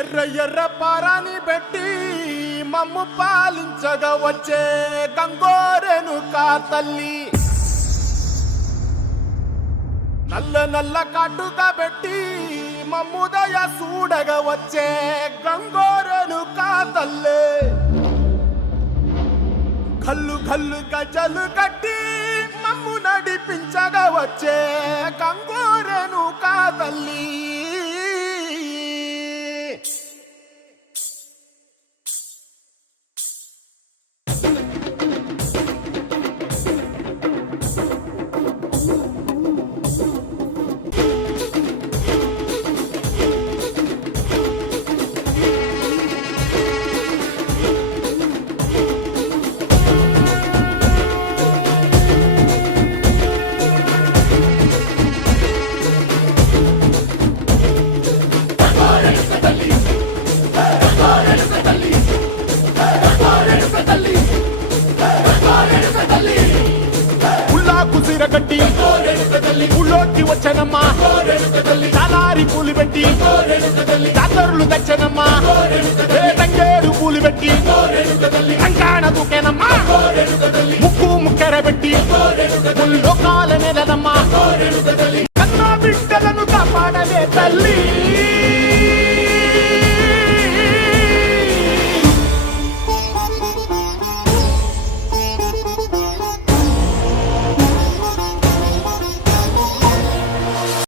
ఎర్ర ఎర్ర పారాని పెట్టి మమ్ము పాలించగా వచ్చే గంగోరెను కా తల్లి, నల్ల నల్ల కాటుగా పెట్టి మమ్ముదయ చూడగా వచ్చే గంగోరెను కా తల్లి, కల్లు కల్లు గజలు కట్టి మమ్ము నడిపించగా వచ్చే గంగోరెను కా తల్లి. కుసిరగట్టి ఊళ్ళోకి వచ్చనమ్మా, చాలారి పూలు పెట్టి జాతరులు తెచ్చనమ్మా, తంగేడు పూలు పెట్టి కంకాణ దూకేనమ్మా.